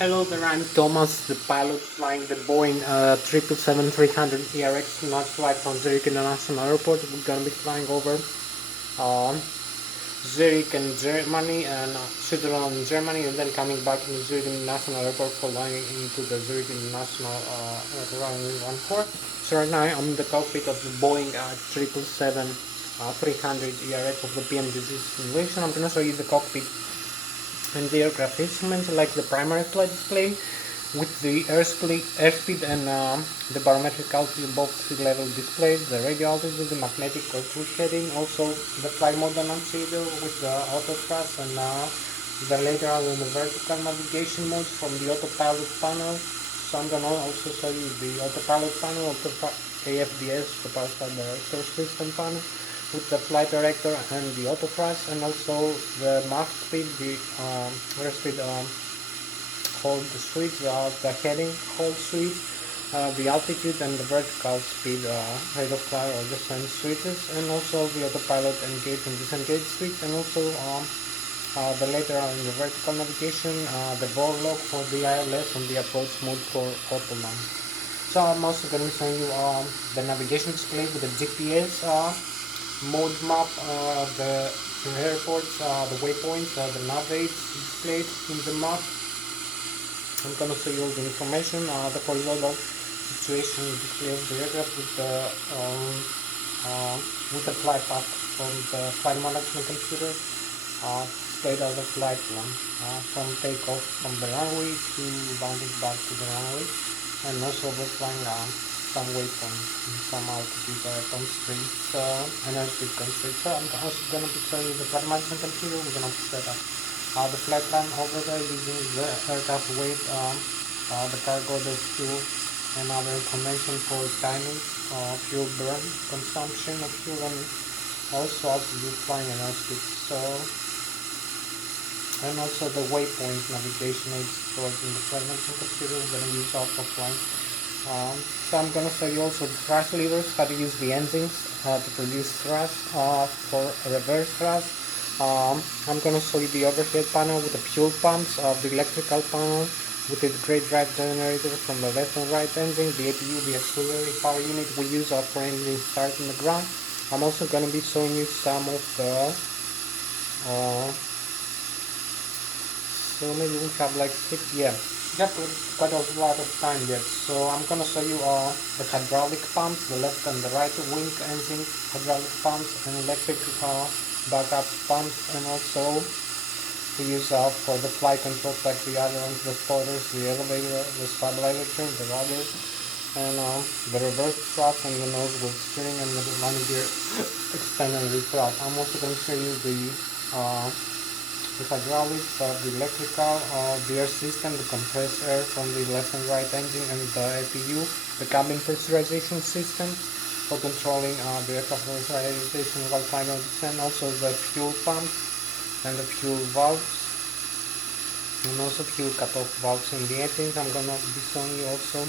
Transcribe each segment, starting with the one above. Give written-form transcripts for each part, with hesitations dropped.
Hello there, I'm Thomas, the pilot flying the Boeing 777-300 ERX not flight from Zurich International Airport. We're gonna be flying over Zurich in Germany and Switzerland in Germany, and then coming back to the Zurich International Airport for landing into the Zurich International runway 14. So right now I'm in the cockpit of the Boeing 777-300 ERX of the PMDC simulation. I'm gonna show you the cockpit and the aircraft instruments like the primary flight display with the airspeed and the barometric altitude above sea level display, the radio altitude, the magnetic or true heading, also the flight mode annunciator with the auto thrust and the lateral and the vertical navigation modes from the autopilot panel. So I'm gonna also show you the autopilot panel of the AFDS, the Power Flight Director System panel, with the flight director and the auto thrust, and also the Mach speed, the airspeed hold switch, the heading hold switch, the altitude and the vertical speed rate of flight or descent switches, and also the autopilot engage and disengage switch, and also the lateral and the vertical navigation, the ball lock for the ILS, and the approach mode for autoland. So I'm also going to show you the navigation display with the GPS mode map, the airports, the waypoints, the nav aids displayed in the map. I'm gonna show you all the information, the horizontal situation display of the aircraft with the flight path from the flight management computer, displayed as the flight plan from takeoff from the runway to landing back to the runway, and also we're flying some waypoints and some altitude from streets and airspeed constraints. So I'm also going to be showing you the flight management computer. We're going to set up the flight plan over there using the aircraft weight, the cargo, the fuel, and other information for timing, fuel burn, consumption of fuel, and also altitude, flying and airspeed. So, and also the waypoint navigation aids stored in the flight management computer. We're going to use alpha flight. So I'm going to show you also the thrust levers, how to use the engines to produce thrust for reverse thrust. I'm going to show you the overhead panel with the fuel pumps, the electrical panel with the great drive generator from the left and right engine, the APU, the auxiliary power unit we use for engine start in the ground. I'm also going to be showing you some of the so maybe we have like 6, yeah. Got quite a lot of time yet, so I'm gonna show you the hydraulic pumps, the left and the right wing engine hydraulic pumps, and electric backup pumps, and also we use for the flight controls like the other ones, the spoilers, the elevator, the stabilizer trim, the rudder, and the reverse thrust and the nose wheel steering and the landing gear extend and rethrust. I'm also gonna show you the hydraulics, the electrical, the air system, the compressed air from the left and right engine, and the APU, the cabin pressurization system for controlling the aircraft pressurization while final descent, also the fuel pumps and the fuel valves, and also fuel cutoff valves in the engines. I'm going to be showing you also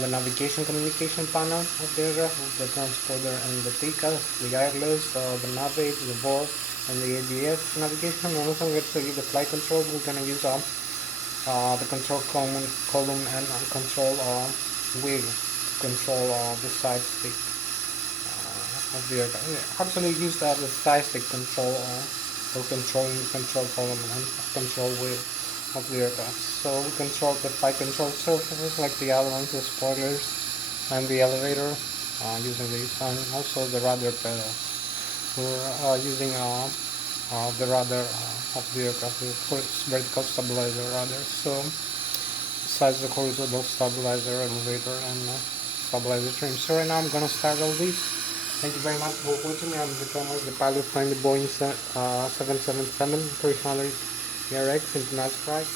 the navigation communication panel of the aircraft, the transponder and the TCAS, the ILS, the nav aids, the VOR, and the ADS navigation. And also we're going to show you the flight control. We're going to use the control column and control wheel to control the side stick of the aircraft. Actually use the side stick control for controlling the control column and control wheel of the aircraft. So we control the flight control surfaces like the other ones, the spoilers and the elevator using these, and also the rudder pedal. We're using the rudder of the aircraft, the vertical stabilizer rudder. So besides the horizontal stabilizer, elevator, and stabilizer trim. So right now I'm gonna start all these. Thank you very much for watching. I'm the pilot flying the Boeing 777-300 ERX international flight.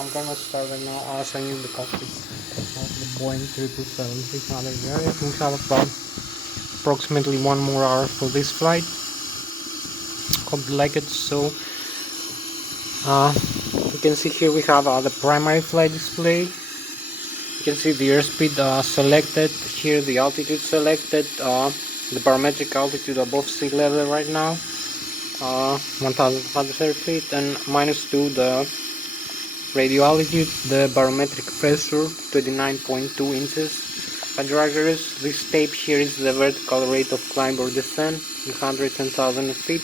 I'm gonna start right now showing you the cockpit of the Boeing 777-300 ERX. We have about approximately 1 more hour for this flight. Hope you like it. So you can see here we have the primary flight display. You can see the airspeed selected, here the altitude selected, the barometric altitude above sea level right now, 1,530 feet, and -2 the Radio altitude, the barometric pressure 29.2 inches. Drivers, this tape here is the vertical rate of climb or descent in hundreds and thousands of feet.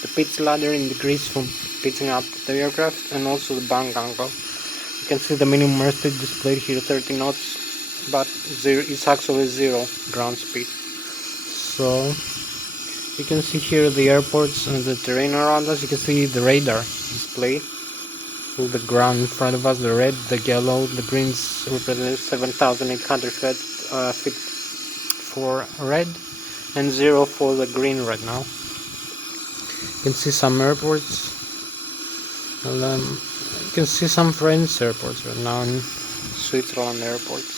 The pitch ladder in degrees from pitching up the aircraft, and also the bank angle. You can see the minimum airspeed displayed here 30 knots, but it's actually 0 ground speed. So you can see here the airports and the terrain around us. You can see the radar displayed. The ground in front of us, the red, the yellow, the greens represent 7,800 feet for red and 0 for the green right now. You can see some airports. You can see some French airports right now in Switzerland airports.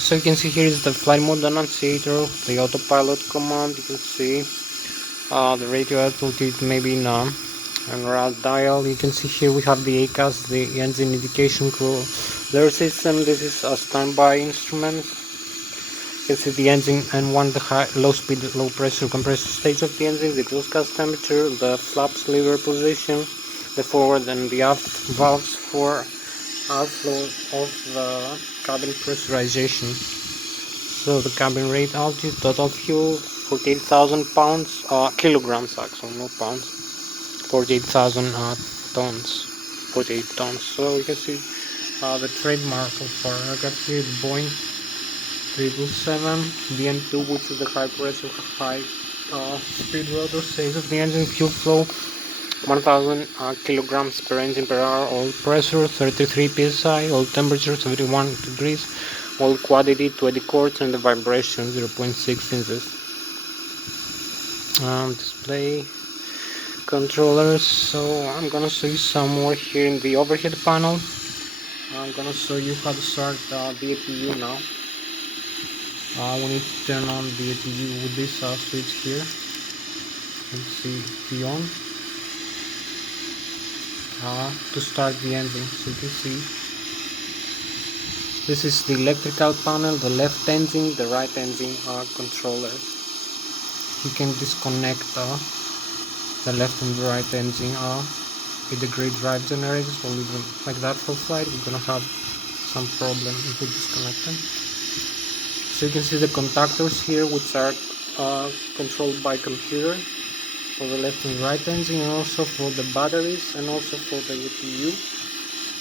So you can see here is the flight mode annunciator, the autopilot command. You can see the radio altitude maybe now. And route dial. You can see here we have the ACAS, the engine indication cooler system. This is a standby instrument. You can see the engine and the low speed, low pressure compressor stage of the engine, the exhaust gas temperature, the flaps lever position, the forward and the aft valves for outflow of the cabin pressurization. So the cabin rate, altitude, total fuel 48,000 pounds, kilograms actually, no pounds. 48,000 tons, 48 tons. So you can see the trademark of our aircraft here, the Boeing 777 BM2, which is the high pressure, high speed rotor stage of the engine. Fuel flow 1,000 kilograms per engine per hour. Oil pressure 33 psi. Oil temperature 71 degrees. Oil quantity 20 quarts, and the vibration 0.6 inches. Display controllers. So I'm gonna show you some more here in the overhead panel. I'm gonna show you how to start the APU now. We need to turn on the APU with this switch here. Let's see the on to start the engine. So you can see this is the electrical panel, the left engine, the right engine controller. You can disconnect the left and the right engine with the grid drive generators. We'll leave them like that for flight. We're gonna have some problem if we disconnect them. So you can see the contactors here, which are controlled by computer for the left and right engine, and also for the batteries, and also for the APU.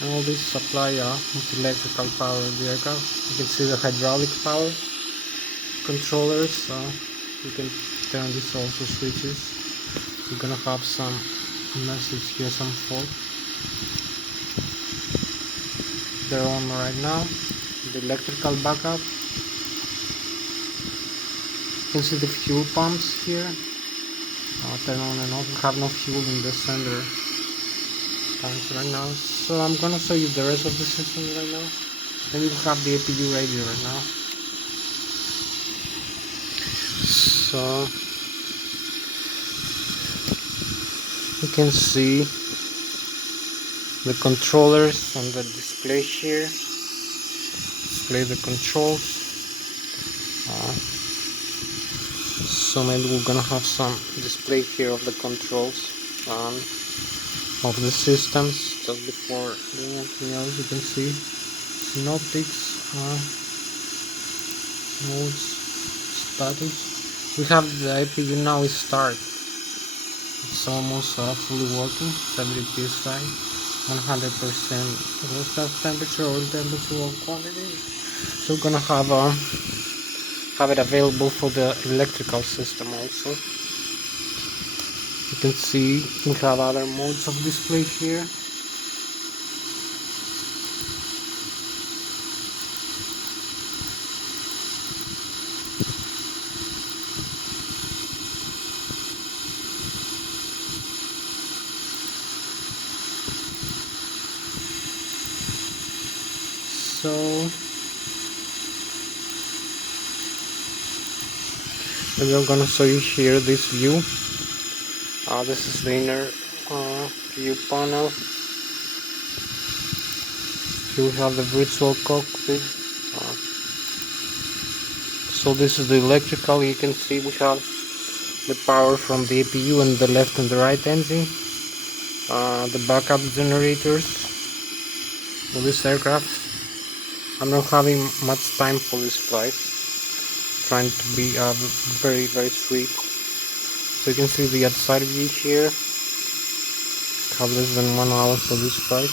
And all these supply with electrical power of the aircraft. You can see the hydraulic power controllers. You can turn these also switches. We're gonna have some message here, some fault. They're on right now. The electrical backup. You can see the fuel pumps here. Turn on and off. We have no fuel in the center tanks right now. So I'm gonna show you the rest of the system right now. Then you have the APU radio right now. So you can see the controllers on the display here. Display the controls. So maybe we're gonna have some display here of the controls of the systems just before doing anything else. You can see synoptics, modes, status. We have the APU now is start. It's almost fully working, 70 psi, 100% exhaust gas temperature, oil temperature, oil quantity. So we're gonna have it available for the electrical system also. You can see we have other modes of display here. So I'm gonna show you here this view. This is the inner view panel. Here we have the virtual cockpit. So this is the electrical. You can see we have the power from the APU and the left and the right engine. The backup generators. for this aircraft. I'm not having much time for this flight, trying to be very sweet. So you can see the outside view here. Have less than 1 hour for this flight.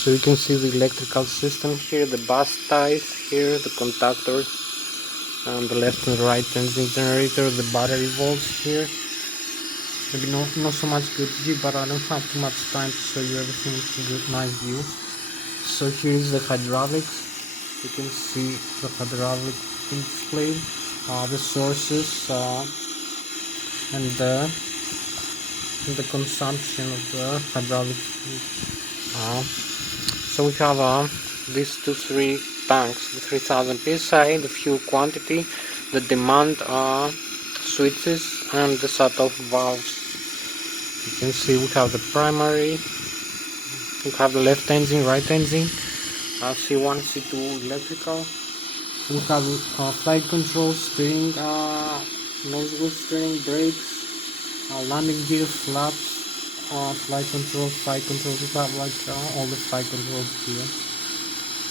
So you can see the electrical system here, the bus ties here, the contactors, and the left and right engine generator, the battery volts here. Maybe not so much good view, but I don't have too much time to show you everything in good nice view. So here is the hydraulics. You can see the hydraulic display, the sources, and the consumption of the hydraulic fluid. So we have these three tanks, the 3000 psi, the fuel quantity, the demand switches, and the shut-off valves. You can see we have the primary, we have the left engine, right engine, C1, C2 electrical. We have flight control, steering, nose wheel steering, brakes, landing gear, flaps, flight control. We have like all the flight controls here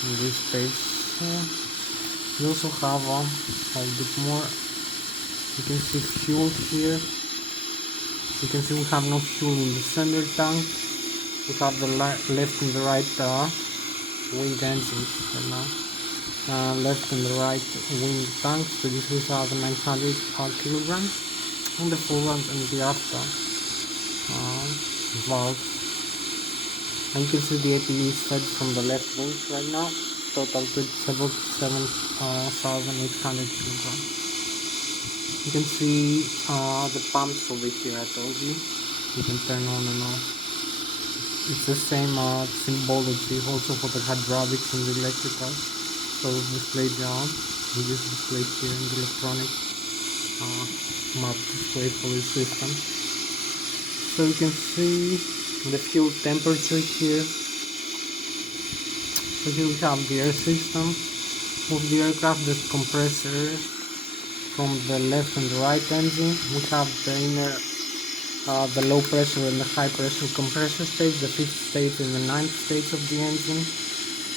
in this page. We also have a bit more. You can see fuel here. You can see we have no fuel in the center tank. We have the left and the right wing engines right now. Left and the right wing tanks, 33,900 kilograms, and the forward and the after valves. And you can see the APU is fed from the left wing right now, total 27,800 kilograms. You can see the pumps over here. I told you can turn on and off. It's the same symbology also for the hydraulics and the electrical. So it's displayed down. We just displayed here in the electronic map display for the system. So you can see the fuel temperature here. So here we have the air system of the aircraft, the compressor from the left and the right engine. We have the inner, the low pressure and the high pressure compressor stage, the 5th stage and the 9th stage of the engine.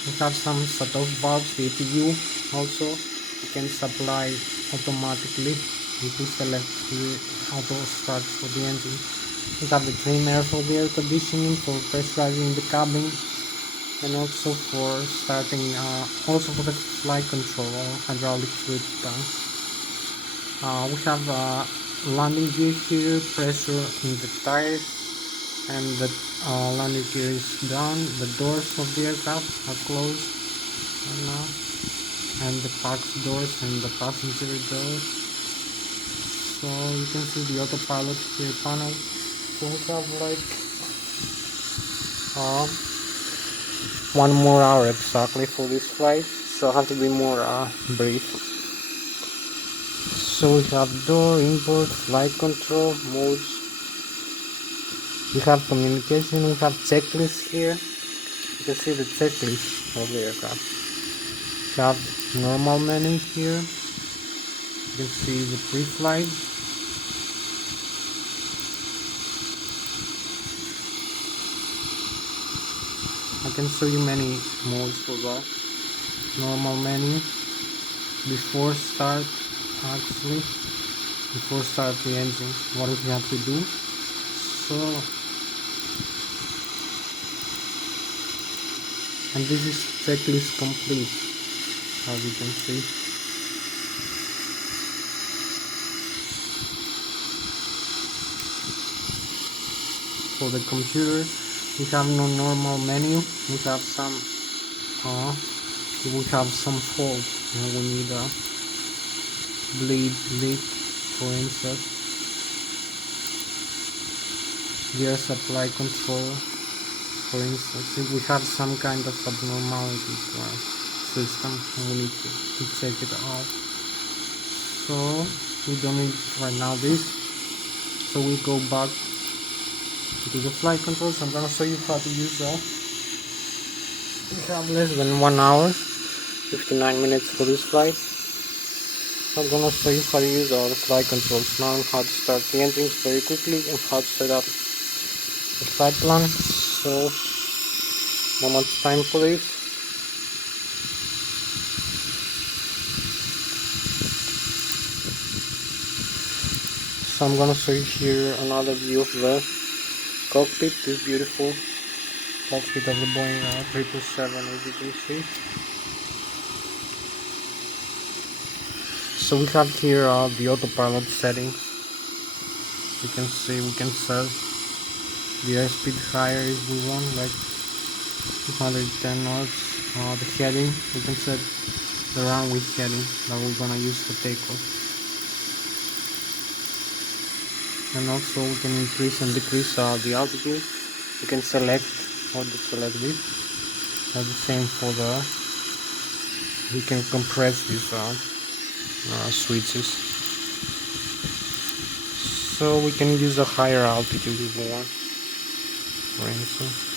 We have some shut-off valves, the APU also. You can supply automatically. You can select the auto start for the engine. We have the clean air for the air conditioning, for pressurizing the cabin, and also for starting, also for the flight control or hydraulic fluid tank. We have landing gear here, pressure in the tires, and the landing gear is down. The doors of the aircraft are closed right now, and the pax doors and the passenger doors. So you can see the autopilot here panel. So we have like 1 more hour exactly for this flight, so I have to be more brief. So we have door, inboard, flight control, modes. We have communication, we have checklist here. You can see the checklist of the aircraft. We have normal menu here. You can see the pre-flight. I can show you many modes for that. Normal menu. Before start, actually. Before start the engine, what we have to do. So, and this is checklist complete, as you can see. For the computer, we have no normal menu. We have some fault. We need a bleed, for instance. Gear supply control, for instance. If we have some kind of abnormality to our system, we need to check it out. So we don't need right now this. So we go back to the flight controls. I'm gonna show you how to use that. We have less than 1 hour, 59 minutes for this flight. I'm gonna show you how to use all the flight controls now, and how to start the engines very quickly, and how to set up the flight plan. So not much time for this. So I'm gonna show you here another view of the cockpit, this beautiful cockpit of the Boeing 777, as you can see. So we have here the autopilot settings. You can see we can set the airspeed higher if we want, like 210 knots. The heading, we can set the runway heading that we're gonna use for takeoff. And also we can increase and decrease the altitude. You can select or deselect this. That's the same for the, we can compress these switches. So we can use a higher altitude if we want, for instance.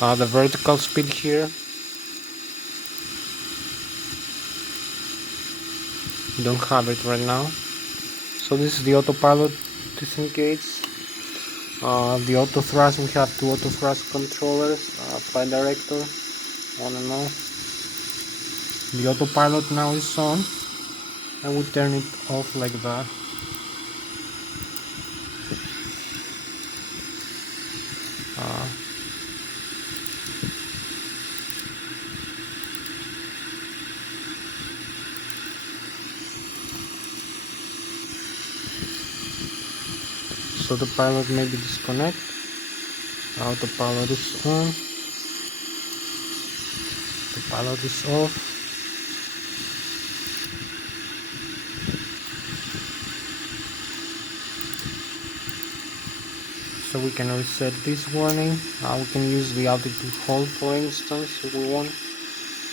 The vertical speed here, we don't have it right now. So this is the autopilot disengage. The auto thrust, we have two auto thrust controllers, flight director, on and off. The autopilot now is on, and we turn it off like that. So the pilot may be disconnected. Autopilot is on. The pilot is off. So we can reset this warning. We can use the altitude hold, for instance, if we want,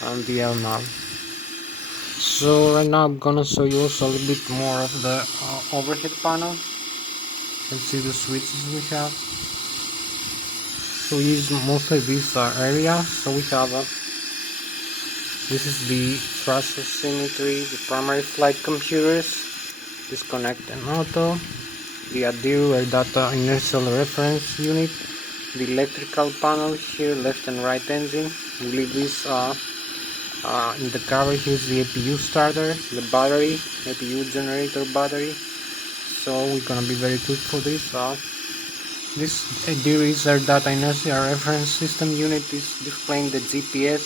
and the LNAV. So right now I'm gonna show you also a little bit more of the overhead panel. You can see the switches we have. So we use mostly this area. So we have this is the thrust symmetry, the primary flight computers, disconnect and auto, the ADIRU air data inertial reference unit, the electrical panel here, left and right engine. We leave this in the cover. Here's the APU starter, the battery, APU generator battery. So we're gonna be very quick for this. This ADIRU is air data inertial reference system unit. Is displaying the GPS,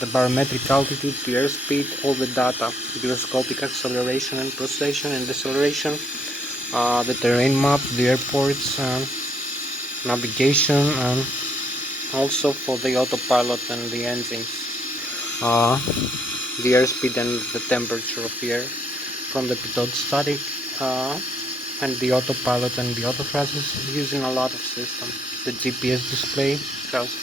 the barometric altitude, the airspeed, all the data, gyroscopic acceleration and precession and deceleration, the terrain map, the airports, navigation, and also for the autopilot and the engines, the airspeed and the temperature of the air from the pitot static, and the autopilot and the autothrust is using a lot of systems. The GPS display has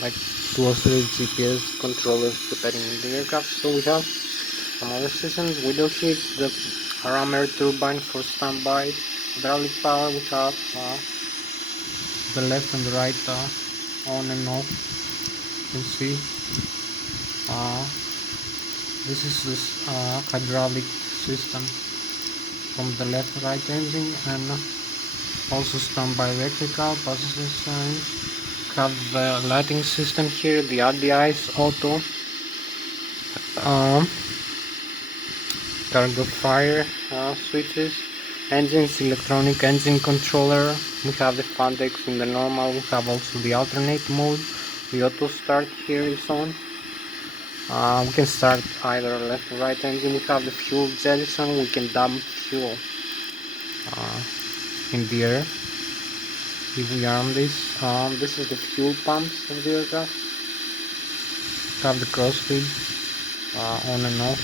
like 2 or 3 GPS controllers depending on the aircraft. So we have some other systems. Window heat, the ram air turbine for standby, hydraulic power. We have the left and the right on and off. You can see this is this hydraulic system from the left right engine, and also standby electrical passenger signs. Have the lighting system here, the RDIs, auto, cargo fire switches, engines, electronic engine controller. We have the fan decks in the normal. We have also the alternate mode. The auto start here is on. We can start either left or right engine. We have the fuel jettison. We can dump fuel in the air if we arm this. This is the fuel pumps of the aircraft. We have the crossfeed on and off,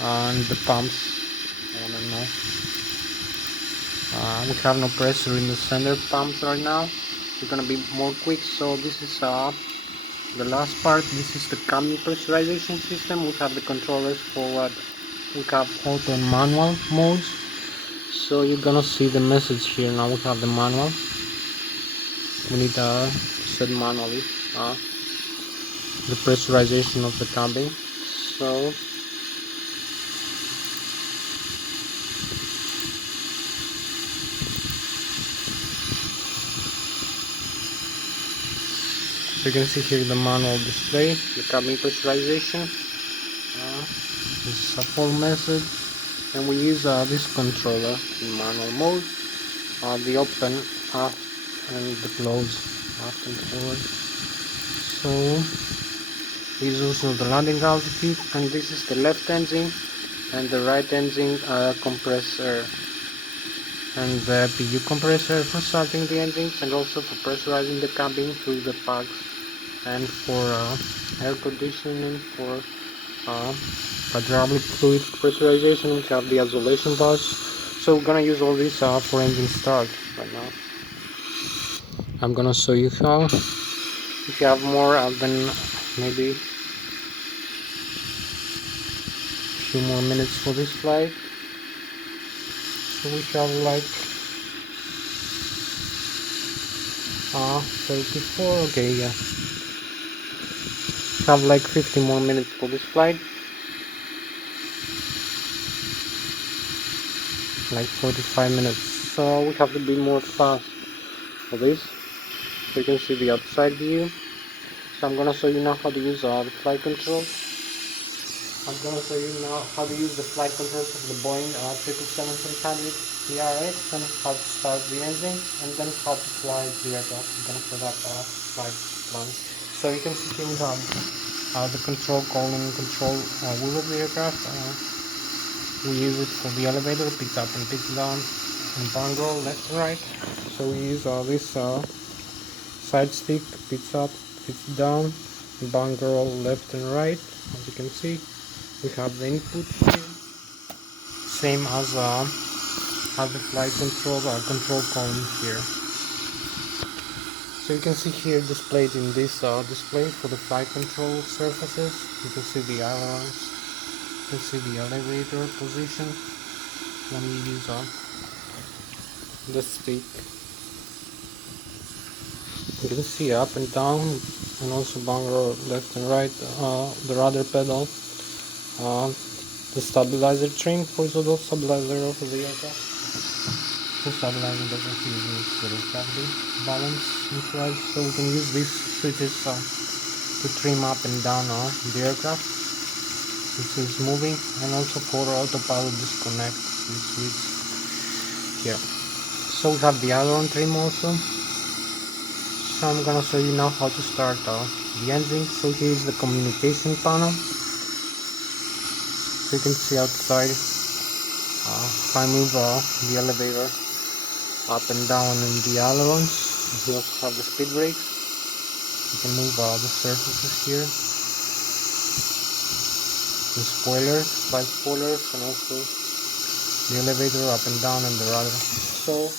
and the pumps on and off. We have no pressure in the center pumps right now. We're gonna be more quick. So this is the last part. This is the cabin pressurization system. We have the controllers for what we have auto and manual modes. So you're gonna see the message here. Now we have the manual. We need to set manually the pressurization of the cabin. So So you can see here the manual display, the cabin pressurization. This is a full method, and we use this controller in manual mode, the open, off, and the close controller. So this is also the landing altitude, and this is the left engine and the right engine compressor, and the PU compressor for starting the engines, and also for pressurizing the cabin through the packs, and for air conditioning, for hydraulic fluid pressurization. We have the isolation bus. So we're gonna use all this for engine start right now. I'm gonna show you how. If you have more than maybe a few more minutes for this flight, so we have like 34. Okay, yeah. Have like 50 more minutes for this flight. Like 45 minutes. So we have to be more fast for this. So you can see the outside view. So I'm gonna show you now how to use the flight controls. I'm gonna show you now how to use the flight controls of the Boeing 777-300 ERX, and how to start the engine, and then how to fly the aircraft. I'm gonna put up flight plan. So you can see here we have the control column, control wheel of the aircraft. We use it for the elevator, picks up and picks down, and barn roll left and right. So we use this side stick, picks up, picks down, and barn roll left and right. As you can see, we have the input here, same as the flight control column here. So you can see here displayed in this display for the flight control surfaces. You can see the ailerons, you can see the elevator position when you use the stick. You can see up and down, and also bunker left and right, the rudder pedal, the stabilizer trim, horizontal stabilizer of the aircraft. The stabilizer doesn't use the gravity balance inside, so we can use these switches to trim up and down the aircraft. This is moving, and also for autopilot disconnect this switch here. So we have the aileron trim also. So I'm gonna show you now how to start the engine. So here is the communication panel. So you can see outside if I move the elevator up and down in the ailerons. We also have the speed brakes. You can move the surfaces here, the spoilers, side spoilers, and also the elevator up and down, and the rudder. So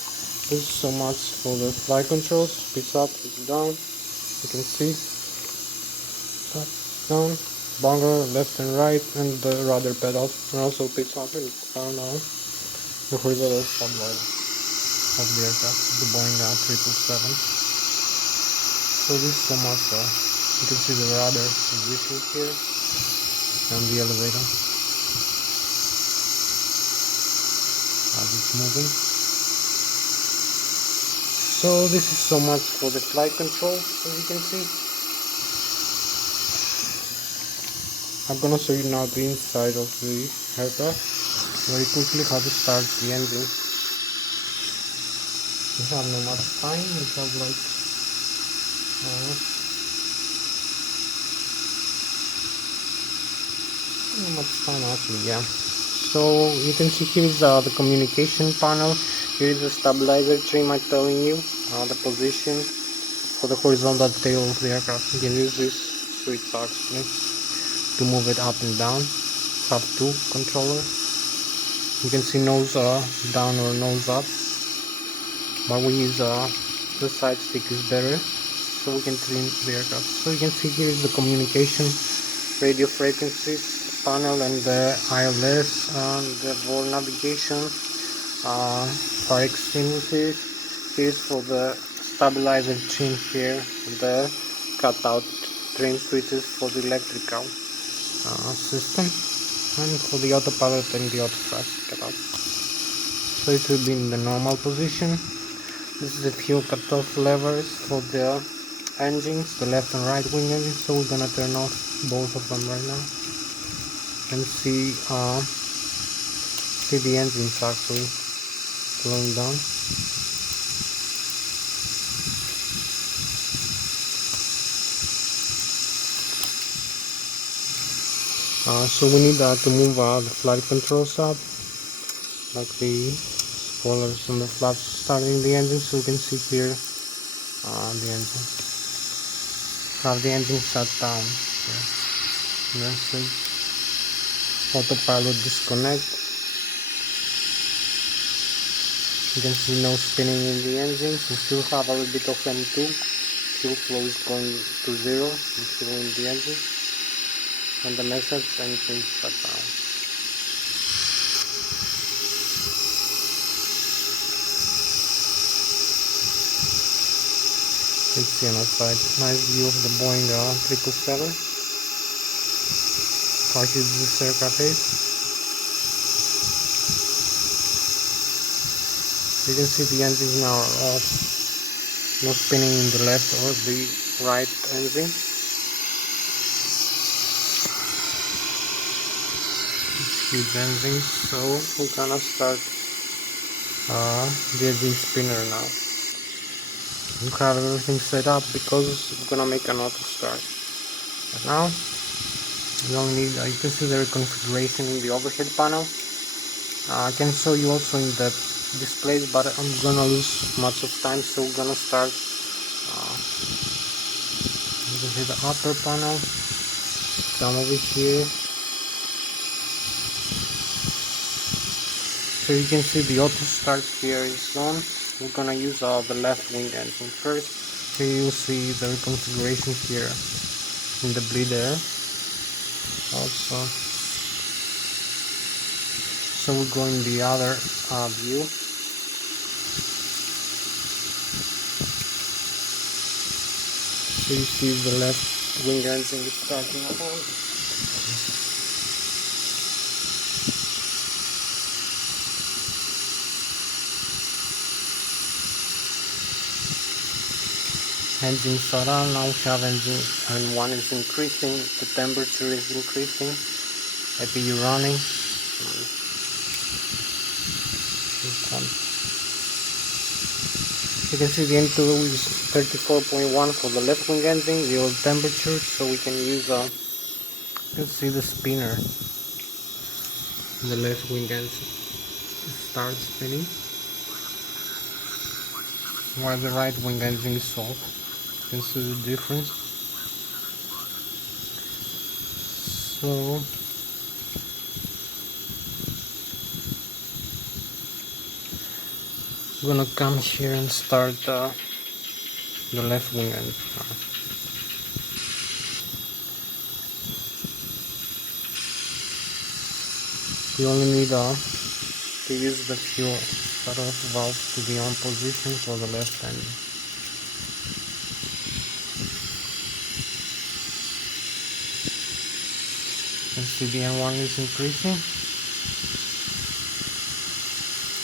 this is so much for the flight controls. Speeds up, speeds down. You can see up, down, bunker left and right, and the rudder pedals, and also speeds up and down the horizontal stabilizer of the aircraft, the Boeing 777. So this is so much. You can see the rudder position here and the elevator as it's moving. So this is so much for the flight control, as you can see. I'm gonna show you now the inside of the aircraft very quickly, how to start the engine. We have not much time. We have like not much time actually, yeah. So you can see here is the communication panel. Here is the stabilizer trim I'm telling you, the position for the horizontal tail of the aircraft. You can use this switch actually to move it up and down. Have two controllers. You can see nose down or nose up, but we use the side stick is better, so we can trim the aircraft. So you can see here is the communication radio frequencies panel, and the ILS, the VOR navigation, fire extinguishers. Here's for the stabilizer trim here, the cutout trim switches for the electrical system, and for the autopilot and the autothrust cutout. So it will be in the normal position. This is the fuel cutoff levers for the engines, the left and right wing engines. So we're gonna turn off both of them right now and see the engines actually slowing down. So we need to move the flight controls up, like the spoilers and the flaps starting the engine, so you can see here the engine. Have the engine shut down. Message. Autopilot disconnect. You can see no spinning in the engines. We still have a little bit of M2. Fuel flow is going to 0. I'm still in the engine. And the message engine shut down. You can see on the side, nice view of the Boeing 777. Partially this aircraft is. You can see the engines now are off. No spinning in the left or the right engine. Huge engines, so we're gonna start the engine spinner now. We have everything set up because we're gonna make an auto start. But now you don't need. You can see the configuration in the overhead panel. I can show you also in the displays, but I'm gonna lose much of time, so we're gonna start. You can see the upper panel. Come over here. So you can see the auto start here is on. We're gonna use the left wing engine first. Here you'll see the configuration here in the bleed air also. So we're going the other view. So you see the left wing engine is starting on. Engine shut on. Now we have engine and one is increasing, the temperature is increasing, APU running. You can see the N2 is 34.1 for the left wing engine, the old temperature, so we can use you can see the spinner, the left wing engine starts spinning while the right wing engine is off. You can see the difference. So I'm gonna come here and start the left wing engine. You only need to use the fuel start-off valve to the on position for the left engine. You see the N1 is increasing.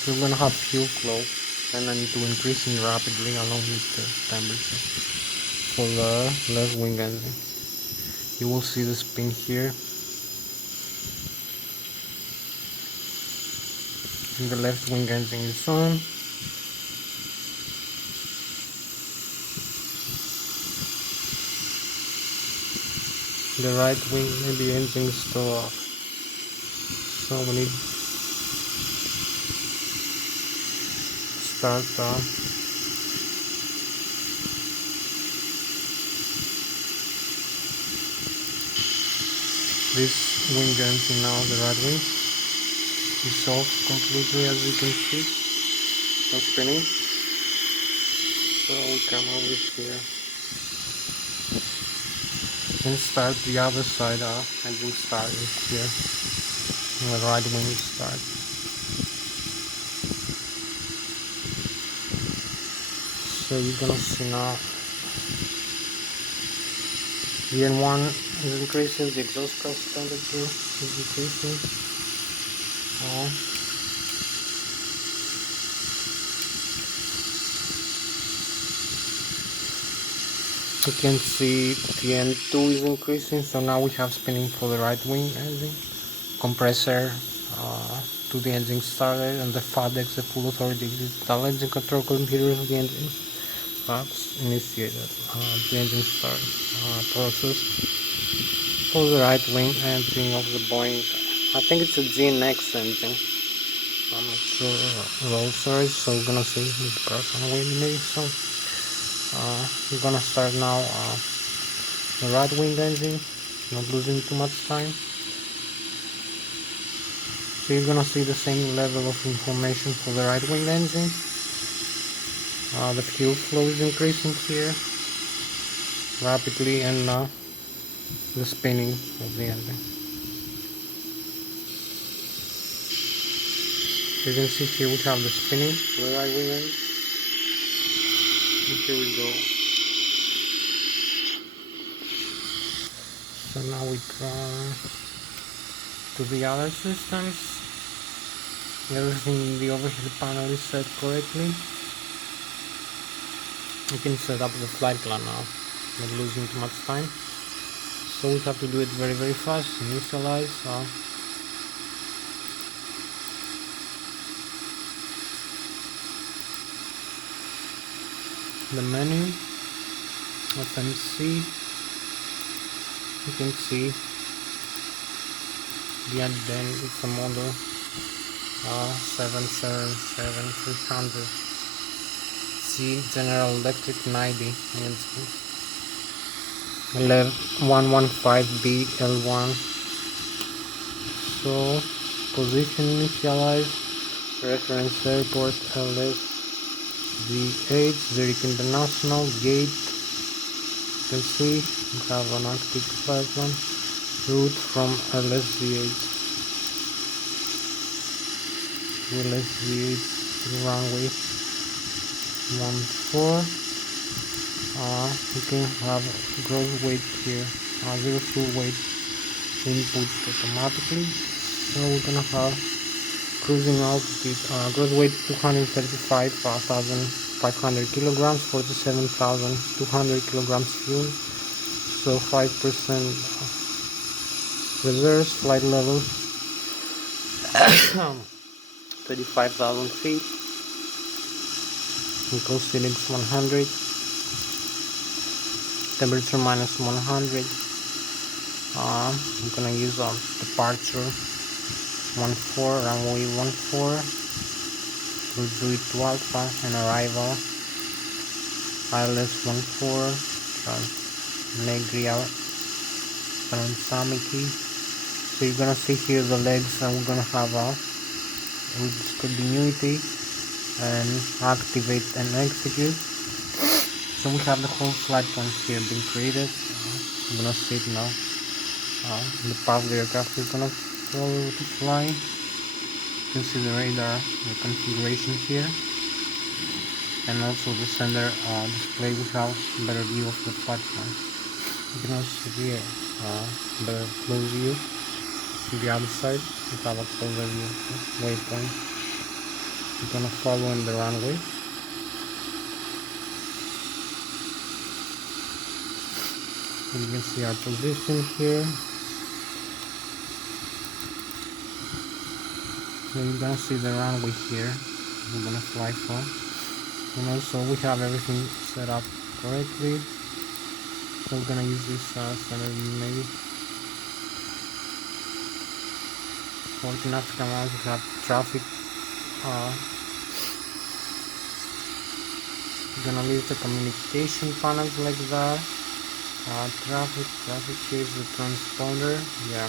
We're gonna have fuel flow and I need to increase it rapidly along with the temperature for the left wing engine. You will see the spin here. And the left wing engine is on. The right wing and the engine is still off. So we need to start this wing engine now, the right wing is off completely, as you can see. No spinning. So we come over here and start the other side. Engine start is here. And the right wing start. So you're gonna see now the N1 is increasing, the exhaust gas temperature is increasing. You can see TN2 is increasing, so now we have spinning for the right wing engine. Compressor to the engine started, and the FADEX, the full authority digital engine control computer of the engine. That's initiated the engine start process for the right wing engine of the Boeing. I think it's a GNX engine. I'm not sure. Rolls-Royce, so we're gonna see the person with me. So we're gonna start now the right wing engine, not losing too much time. So you're gonna see the same level of information for the right wing engine. The fuel flow is increasing here rapidly, and the spinning of the engine. You can see here we have the spinning for the right wing engine. And here we go. So now we try to the other systems. Everything in the overhead panel is set correctly. You can set up the flight plan now, not losing too much time. So we have to do it very fast. Initialize. The menu, FMC. You can see the addend, it's a model 777-300C General Electric 90 115B L1. So position initialized, reference airport LSZH, Zurich International gate. You can see we have an active flight plan. Route from LSZH runway 14. You can have gross weight here, zero fuel weight input automatically. So we're gonna have cruising altitude, gross weight 235,500 kilograms, 47,200 kilograms fuel. So 5% reserves, flight level 35,000 feet. Equals ceilings 100. Temperature minus 100. I'm gonna use departure 14, runway 14. We'll do it to Alpha, and arrival ILS 14. Negria Samiki. So you're gonna see here the legs, and we're gonna have with discontinuity and activate and execute. So we have the whole flight plan here being created. I'm gonna see it now. The path the aircraft is gonna follow to fly. You can see the radar, the configuration here, and also the center display. We have a better view of the flight plan. You can also see a better close view. On the other side, we have a closer view waypoint. We're gonna follow in the runway. You can see our position here. So you're gonna see the runway here. We're gonna fly from. And also we have everything set up correctly. So we're gonna use this center view maybe. Fortunate enough to come out, we have traffic. We're gonna leave the communication panels like that. Traffic here is the transponder. Yeah,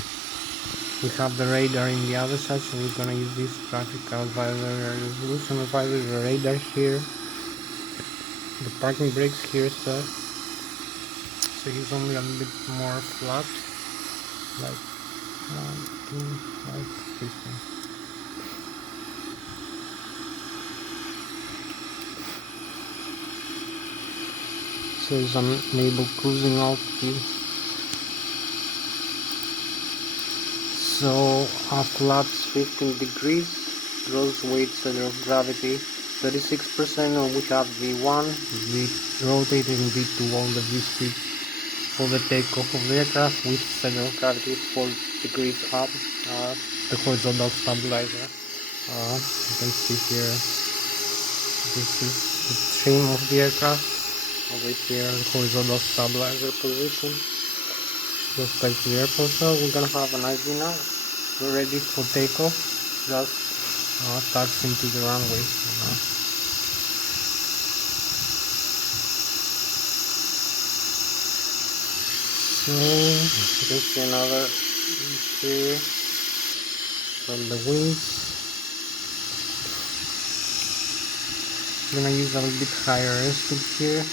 we have the radar in the other side, so we're gonna use this traffic advisor, resolution advisor, the radar here, the parking brakes here, so he's only a bit more flat, like 1, 2, 5, 15. So it's enable cruising altitude. So flat's 15 degrees, gross weight center of gravity 36%, and we have V1, V rotate and V2, all the V speed for the takeoff of the aircraft with center of gravity 4 degrees up, the horizontal stabilizer. You can see here, this is the trim of the aircraft. Over here, the horizontal stabilizer position. Just like the airport, so we're gonna have an IV now. We're ready for takeoff. Just taxi into the runway. So you can see another here from the wings. I'm gonna use a little bit higher airspeed here,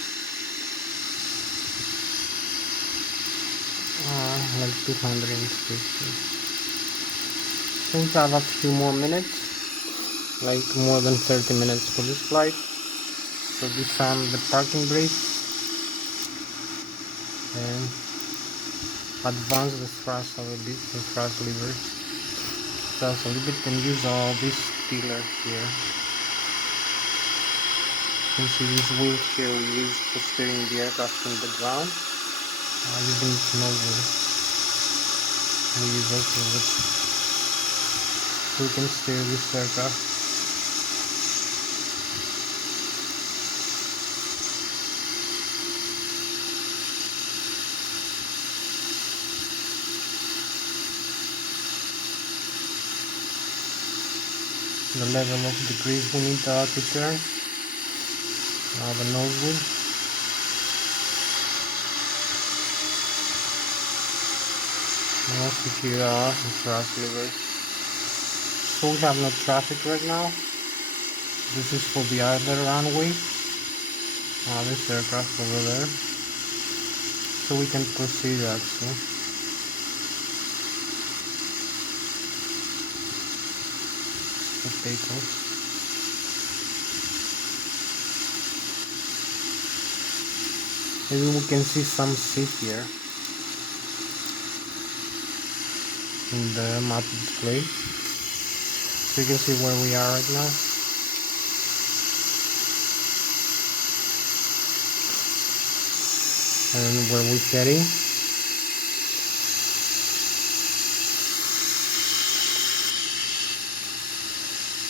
like 250. So we have a few more minutes, like more than 30 minutes for this flight. So disarm the parking brake and advance the thrust a little bit, the thrust lever just a little bit, and use all this tiller here. You can see this wheel here we use for steering the aircraft from the ground. Using nozzle, we use also this, so we can steer this aircraft. The level of degrees we need to turn. Now the nose wheel. Now secure the thrust lever. So we have no traffic right now. This is for the other runway. This aircraft over there. So we can proceed actually. The takeoff. Maybe we can see some sea here in the map display, so you can see where we are right now. And where we're heading.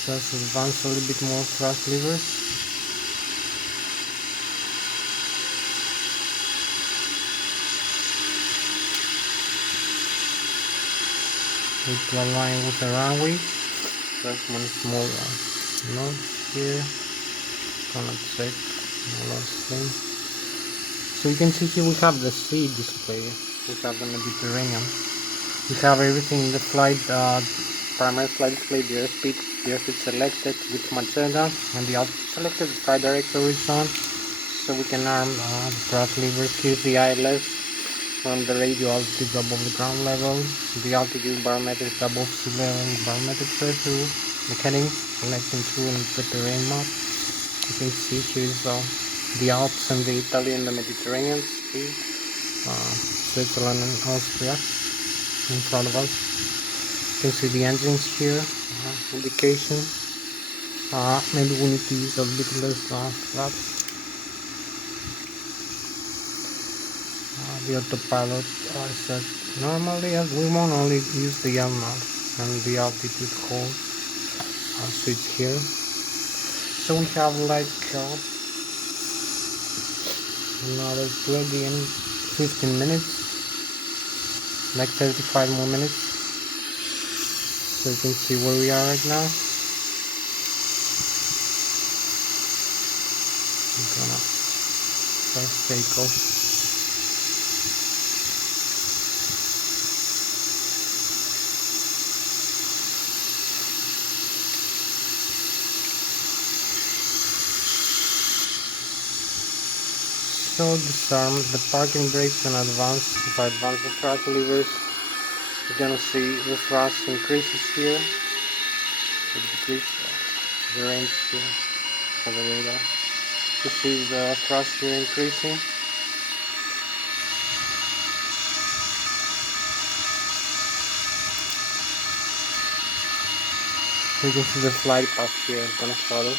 Just advance a little bit more thrust levers. To align with the runway. Just one small node here. Gonna check the last thing. So you can see here we have the sea display. We have the Mediterranean. We have everything in the flight, primary flight display, the airspeed selected with magenta, and the altitude selected. The flight director is on, so we can arm the thrust levers. Here's the ILS. From the radio altitude above the ground level, the altitude barometer is above sea level, barometric pressure, the heading, connecting to and the terrain map. You can see here's the Alps and the Italy and the Mediterranean Sea, Switzerland and Austria in front of us. You can see the engines here, indication. Maybe we need to use a bit less flaps. The autopilot set normally, as we won't only use the LNAV and the altitude hold switch here. So we have like another 20 and 15 minutes, like 35 more minutes. So you can see where we are right now. I'm gonna first take off. So disarm the parking brakes and advance. If I advance the thrust levers, you're gonna see the thrust increases here. It decreases the range here for the radar. You see the thrust here increasing. So you can see the flight path here is gonna follow.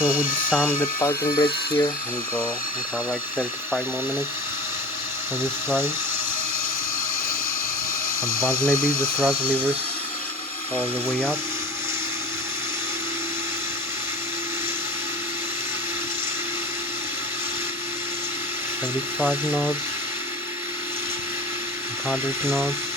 So we disarm the parking brakes here and go and have like 35 more minutes for this flight. Advance maybe the thrust levers all the way up. 75 knots, 100 knots.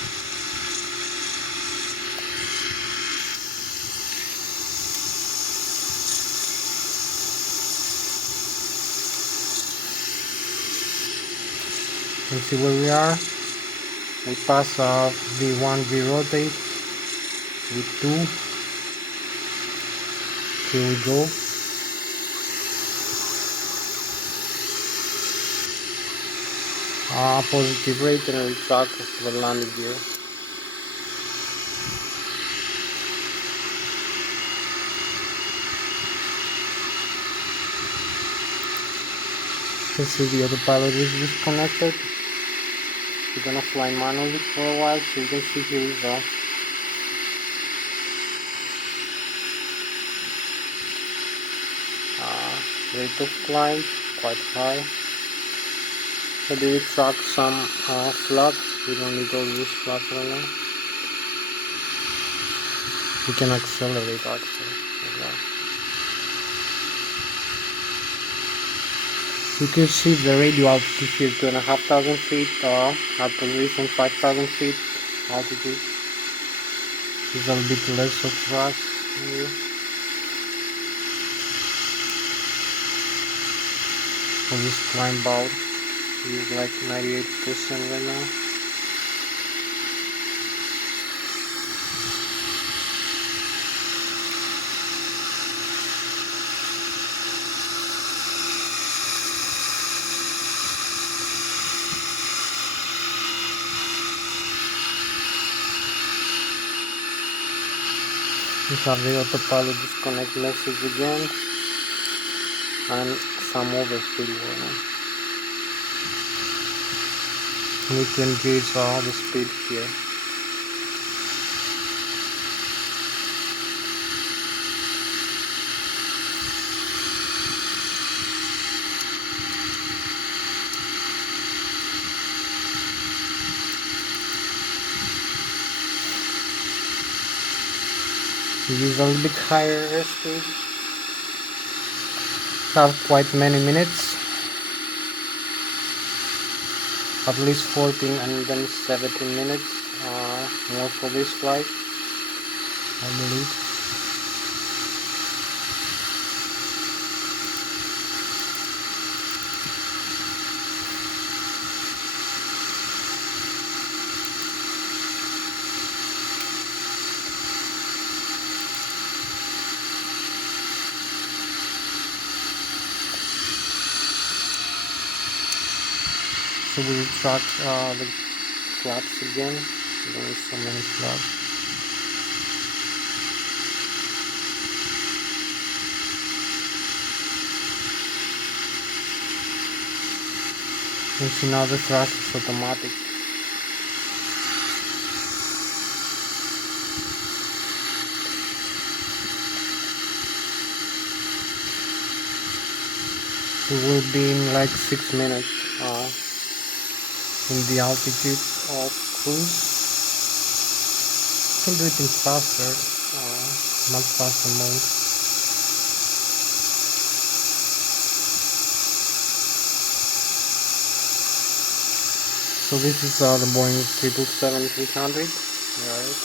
Let's see where we are. We pass V1 V rotate, V2. Here we go. Positive rate and retract the landing gear. You can see the autopilot is disconnected. We're gonna fly manually for a while, so you can see here is the rate of climb, quite high. Maybe we track some flaps. We don't need all these flaps right now. We can accelerate actually as well. You can see the radio altitude here, 2,500 feet, at position 5,000 feet altitude. It's a little bit less of thrust here. For this climb out, it's like 98% right now. We have the autopilot disconnect message again and some overspeed warning. We need to engage all the speed here. We use a little bit higher airspeed. Have quite many minutes, at least 14 and then 17 minutes more for this flight, I believe. So we will track the flaps again. There are so many flaps. You see now the thrust is automatic. We will be in like 6 minutes. In the altitude of cruise. You can do it in faster, much faster mode. So this is the Boeing 777-300. Right.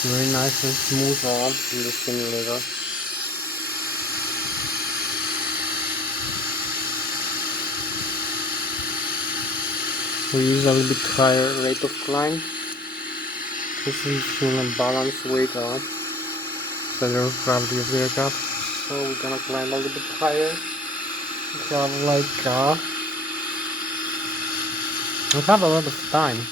Very nice and smooth in the simulator. We use a little bit higher rate of climb. This is fuel and balance weight center of gravity of the aircraft. So we're gonna climb a little bit higher. We have like we have a lot of time.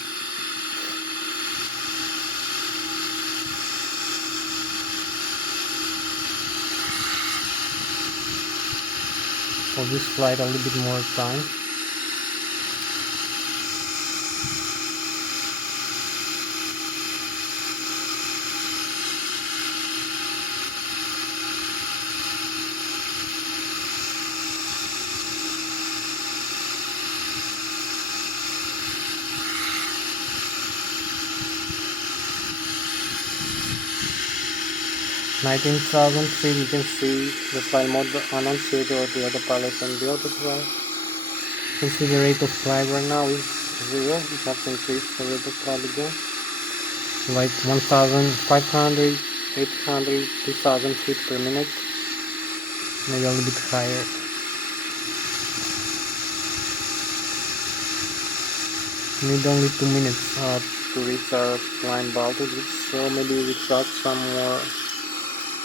for this flight a little bit more time. $19,000 you can see the flight mode annunciator or the autopilot and the autopilot. You can see the rate of flight right now is 0. We have to increase the rate of flight again. Like 1,500, 800, 2,000 feet per minute. Maybe a little bit higher. Need only 2 minutes to reach our climb altitude, so maybe we retract some more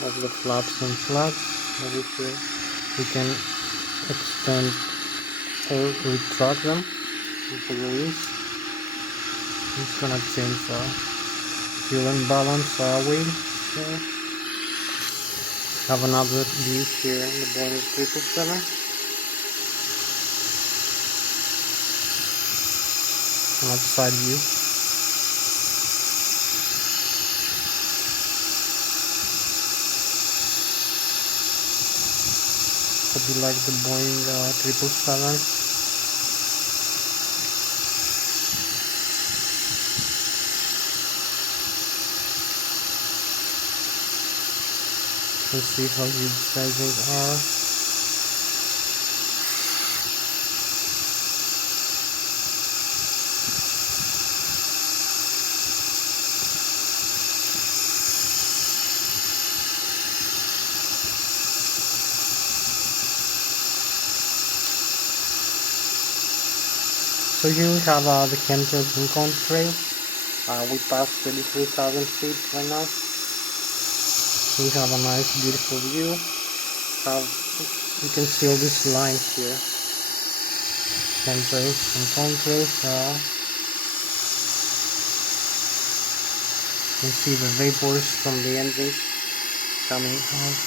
of the flaps and flaps. Over here we can extend or retract them with the release. It's gonna change fuel and balance wheel. So have another view here in the Boeing 777. Another side view. Hope you like the Boeing 777. Let's see how huge sizes are. So here we have the chemtrails and contrail. We passed 33,000 feet right now. We have a nice beautiful view. You can see all these lines here. Chemtrails and contrails. You can see the vapors from the engines coming out.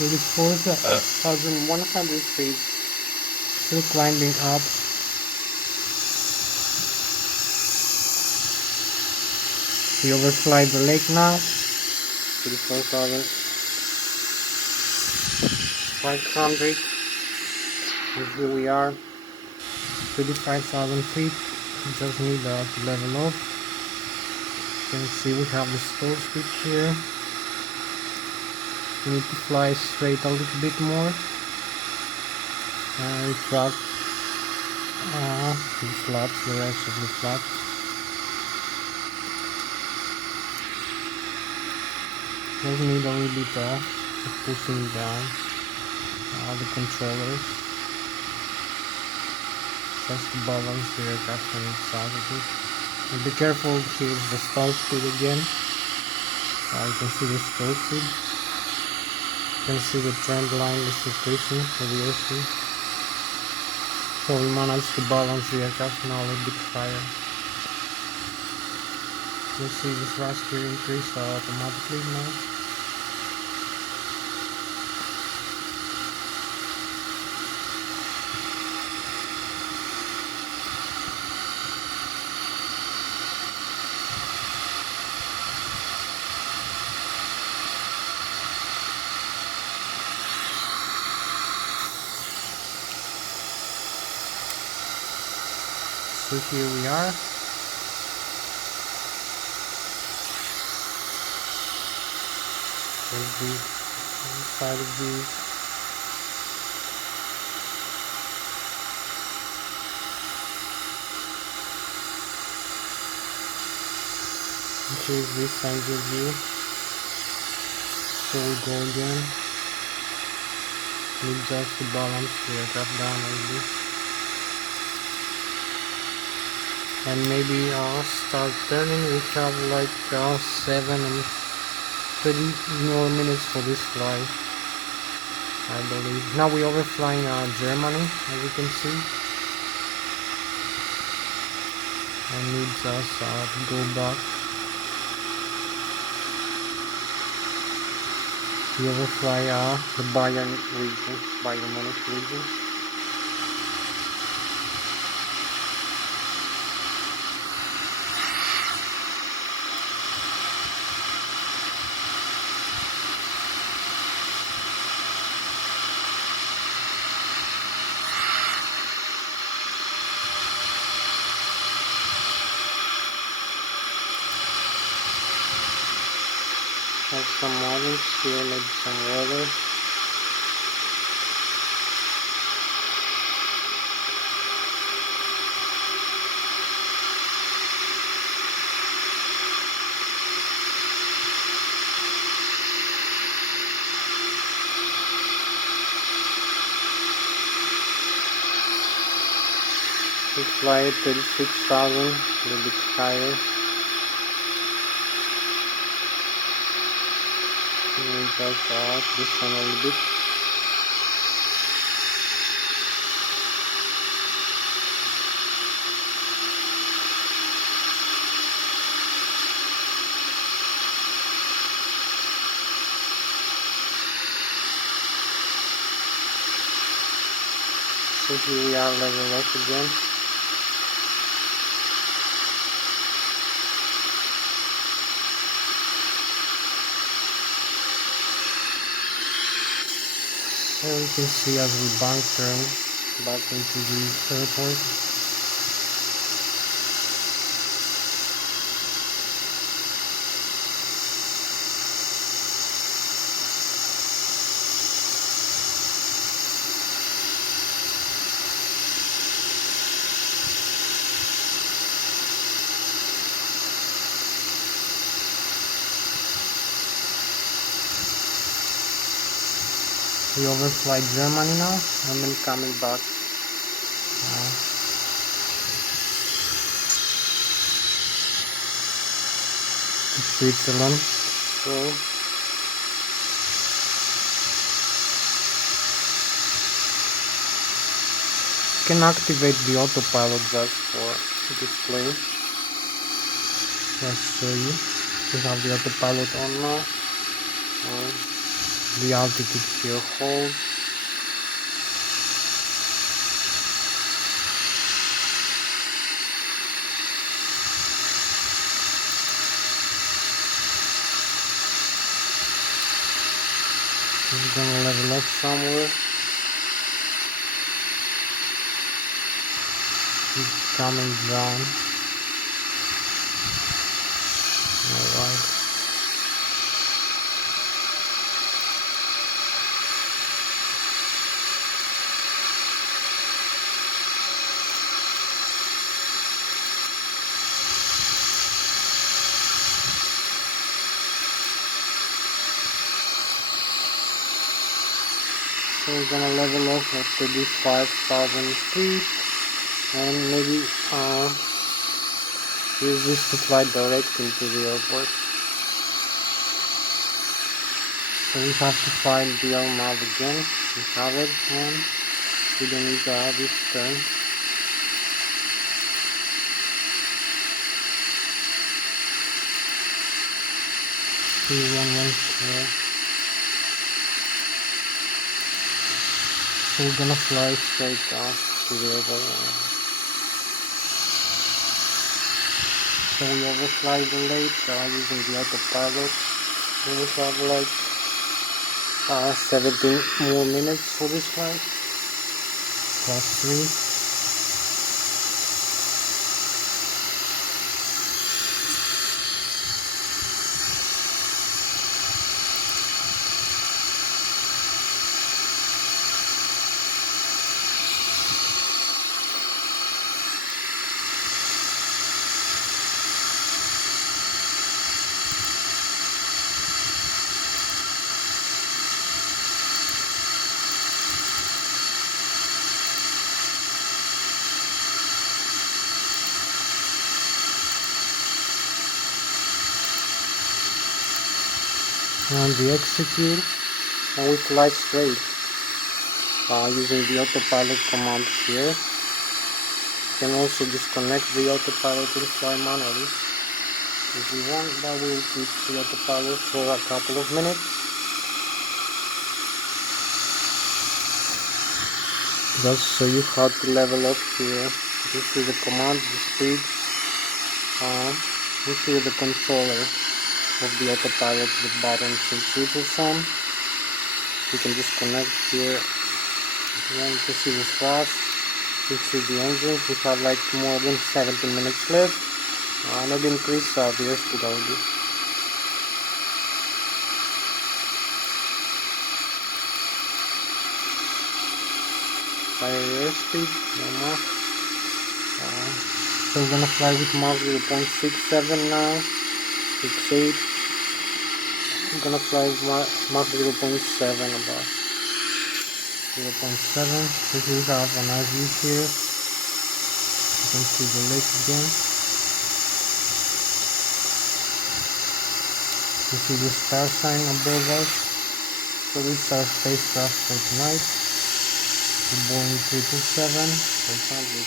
So the 4,100 feet, still climbing up. We overfly the lake now. 34,500. And here we are, 35,000 feet. We just need to level off. You can see we have the stall speed here. We need to fly straight a little bit more and track the flaps, the rest of the flaps. Just need a little bit of pushing down the controllers just to balance the aircraft on its altitude. And be careful, here's the stall speed again. You can see the stall speed. You can see the trend line is decreasing for the airspeed. So we managed to balance the aircraft now a little bit higher. You can see the thrust here increase automatically now. So here we are. There's the side of these. Here's this side of view. So we go again. We just to balance the aircraft down a little bit. And maybe start turning. We have like 7 and 30 more minutes for this flight, I believe. Now we overflying Germany, as you can see, and needs us to go back We will fly the Bayern region, Bayern Munich region. Have some models here, maybe some water. We fly at 36,000, a little bit higher. We just out this one a little bit. So here we are level up again. So you can see as we bunker back into the airport. We overfly Germany now and then coming back to Switzerland. So you can activate the autopilot just for display. Let's show you. We have the autopilot on now. The altitude here hold. We're gonna level up somewhere. Keep coming down. Alright. So we're gonna level up at 35,000 feet and maybe use this to fly direct into the airport. So we have to find the map again. We have it and we don't need to have it turn. So we're gonna fly straight off to the airport. So we overfly the lake using the autopilot. We have like 17 more minutes for this flight. +3. And we execute and we fly straight using the autopilot command here. You can also disconnect the autopilot and fly manually if you want, but we'll keep the autopilot for a couple of minutes. Just show you how to level up here. This is the command, the speed. This is the controller of the autopilot, the buttons and switches on. You can disconnect here. If you want to see the flash, you see the engines. We have like more than 70 minutes left. Maybe increase the airspeed already. Higher airspeed, no more. So we're gonna fly with Mach 0.67 now, 68. I'm gonna fly with Mach 0.7 about 0.7. If you have an view here, you can see the lake again. You see the star sign above us. So this is our spacecraft for tonight. The Boeing 777, for example.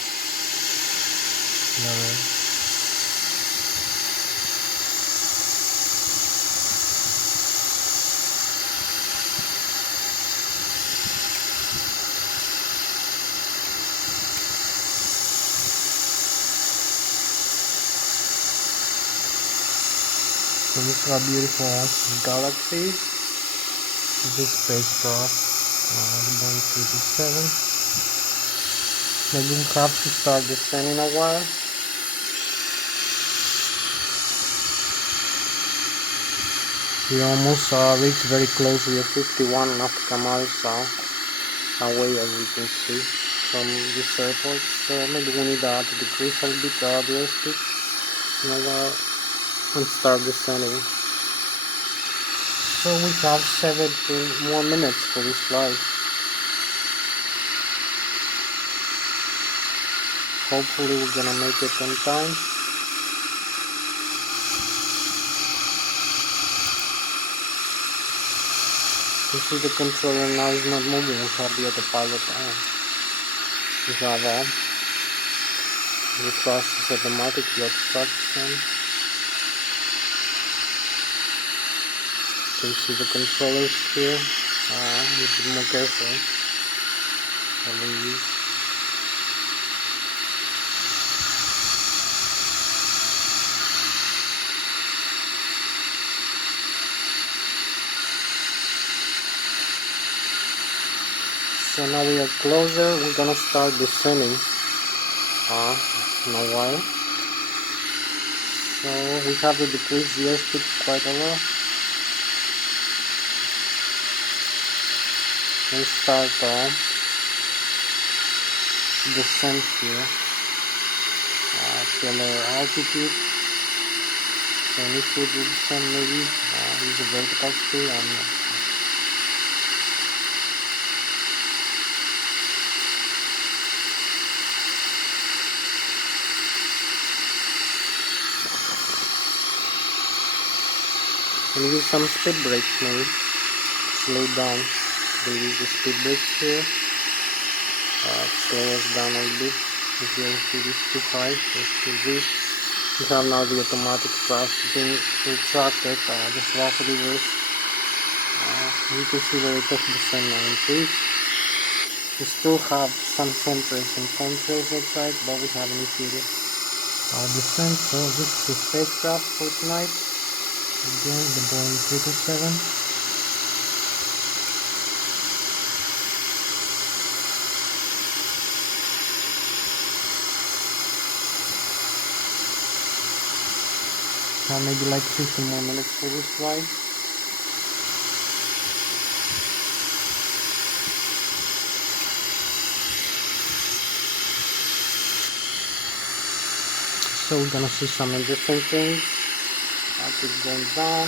So this is a beautiful galaxy. This spacecraft, the Boeing 777. Maybe we have to start descending a while. We almost reached very close. We are 51 nautical miles away, as you can see from this airport. So maybe we need to decrease a little bit the airspeed in a while and start descending. So we have 70 more minutes for this flight. Hopefully we're gonna make it on time. You see the controller now is not moving. We have the autopilot on. We have the thrust is automatic, the obstruction. You can see the controllers here. Be a bit more careful. So now we are closer. We're gonna start descending in a while. So we have to decrease the airspeed quite a lot. And start descent here to a lower altitude. So initiate the descent maybe use a vertical speed and use some speed brakes maybe. Slow down. We'll use the speed brakes here. Slow us down a little bit. If you see this too high, this. We have now the automatic thrust being retracted, the thrust levers. You can see the rate of descent now increase. We still have some sensors and contrails outside, but we have initiated descent. So this is the spacecraft for tonight. Again, the Boeing 777. Maybe like 15 more minutes for this flight. So we're gonna see some interesting things. Keep going down.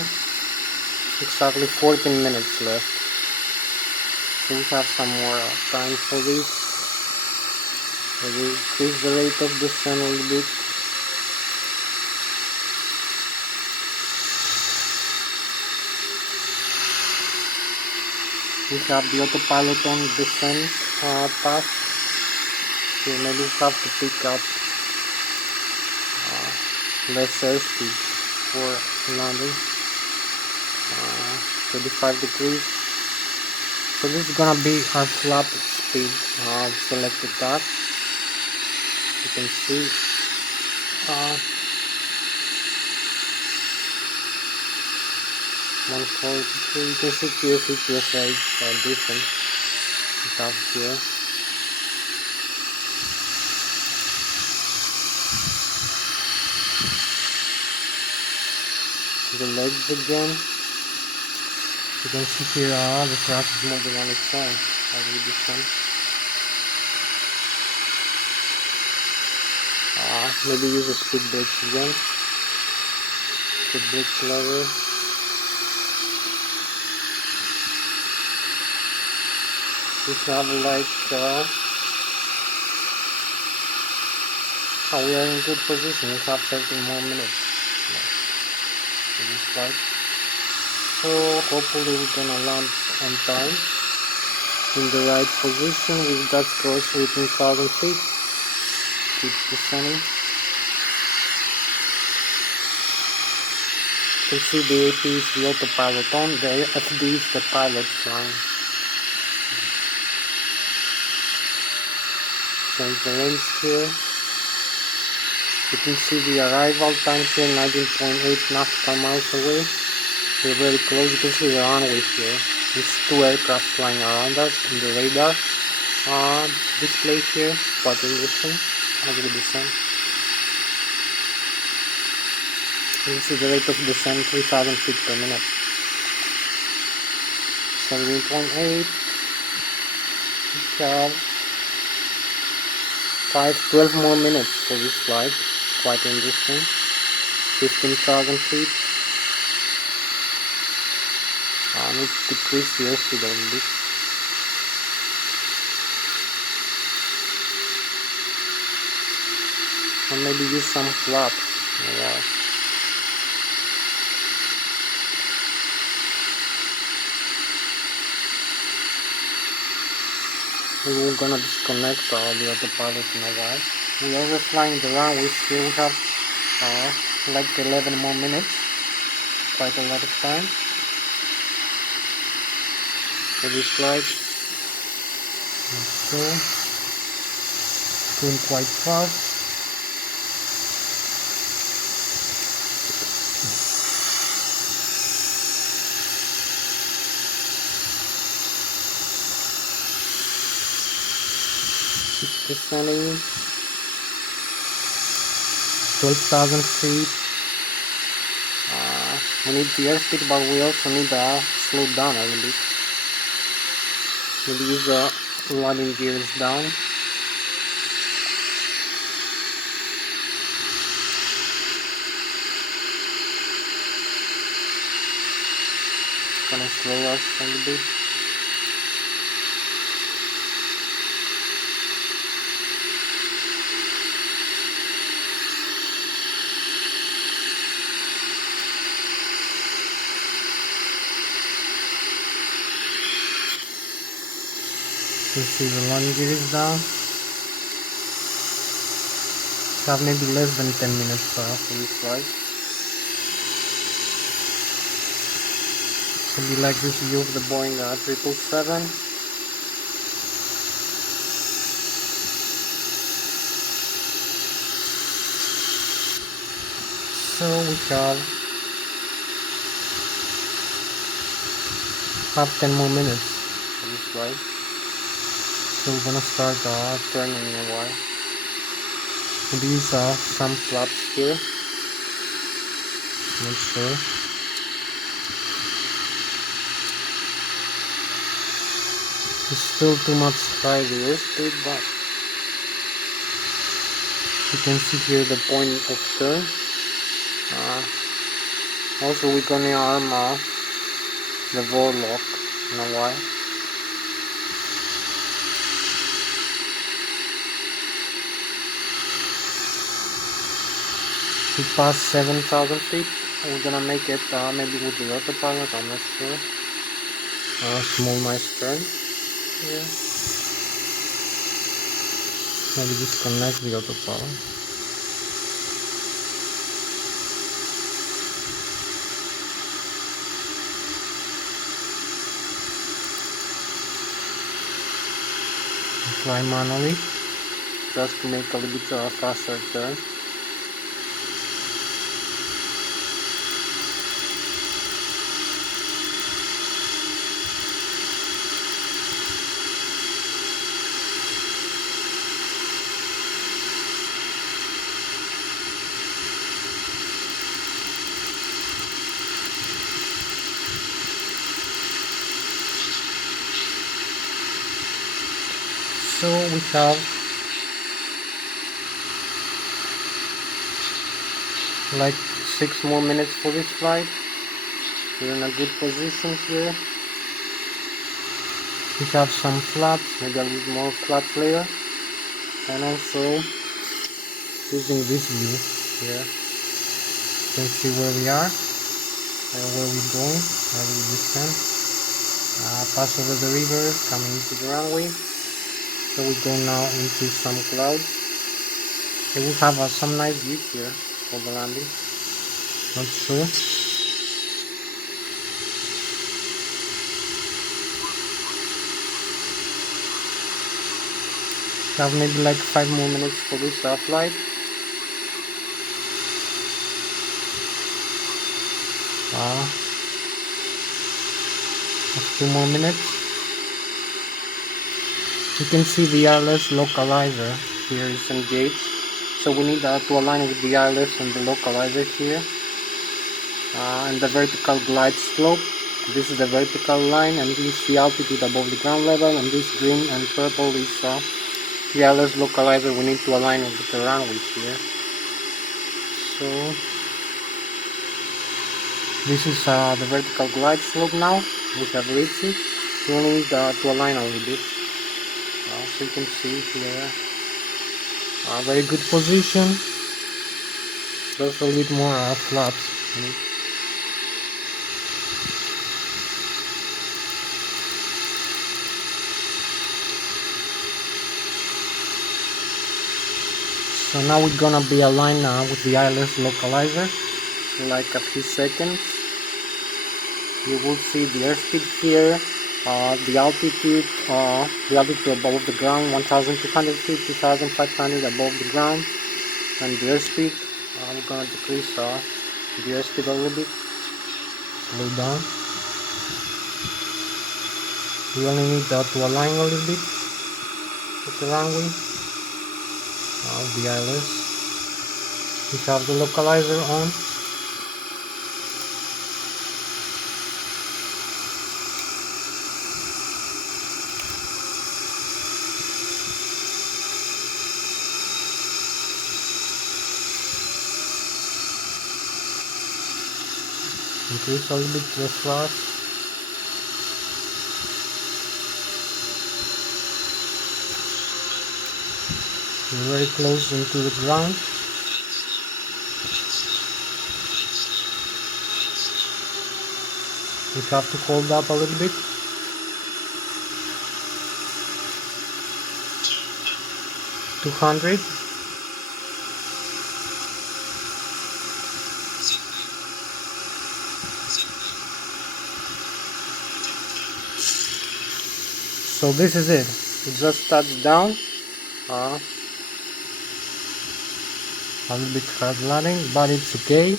Exactly 14 minutes left. So we have some more time for this. So we increase the rate of descent a little bit. We have the autopilot on descent path. So maybe we have to pick up less airspeed for landing. 35 degrees. So this is gonna be our flap speed, selected that. You can see one quality. You can see here Hatsios are different. We have here. The legs again. You can see here the track is moving on its own, as with this one. Maybe use the speed brakes again. Speed brakes lever. We have like we are in good position. We have 13 more minutes for this flight. So hopefully we're gonna land on time in the right position with that course within 1,000 feet. Keep descending. You can see the AP is the autopilot on, the FD is the pilot flying. Change the lens here. You can see the arrival time here, 19.8 nautical miles away. We're very close. You can see the runway here. It's 2 aircraft flying around us in the radar display here, spotting distance as we descend. You can see the rate of descent 3,000 feet per minute. 17.8. We have 12 more minutes for this flight, quite interesting. 15,000 feet. I need to decrease the airspeed a little bit. Or maybe use some flap. Yeah. We're gonna disconnect the autopilot in a while. We are flying the runways here. We have like 11 more minutes. Quite a lot of time for this flight. Let's go. Going quite fast. Descending 12,000 feet. We need the airspeed, but we also need to slow down a little bit. Maybe use the landing gears down. Gonna slow us a little bit. You see the landing gear is down. Have maybe less than 10 minutes for this flight. So we like this view of the Boeing 777. So we have 10 more minutes for this flight. So we're gonna start turning in a while. These are some flaps here. Not sure. It's still too much high the airspeed, but you can see here the point of turn. Also we're gonna arm the Ilsloc in a while. We passed 7,000 feet. We're gonna make it maybe with the autopilot, I'm not sure. Small nice turn here. Maybe disconnect the autopilot. fly manually, just to make a little bit faster turn. So we have like 6 more minutes for this flight. We're in a good position here. We have some flaps, maybe a little more flap layer, and also using this view here, you can see where we are and where we're going. As we can pass over the river, coming into the runway. So we go now into some clouds. Okay, we have some nice views here for the landing. Not sure. We have maybe like 5 more minutes for this flight. A few more minutes. You can see the Lszh localizer here is engaged, so we need to align with the Lszh and the localizer here. And the vertical glide slope, this is the vertical line, and this is the altitude above the ground level, and this green and purple is the Lszh localizer. We need to align with the runway here. So this is the vertical glide slope now. We have reached it. We only need to align a little bit. So you can see here, very good position. Just a little bit more flaps. So now we're gonna be aligned with the Lszh localizer for like a few seconds. You will see the airspeed here, the altitude above the ground, 1,200 feet, 2,500 above the ground, and the airspeed. We're gonna decrease the airspeed a little bit, slow down. We only need to align a little bit with the runway. The Lszh. We have the localizer on. Increase a little bit the thrust. We're very close into the ground. We have to hold up a little bit. $200. So this is it. We just touched down. A little bit hard landing, but it's okay.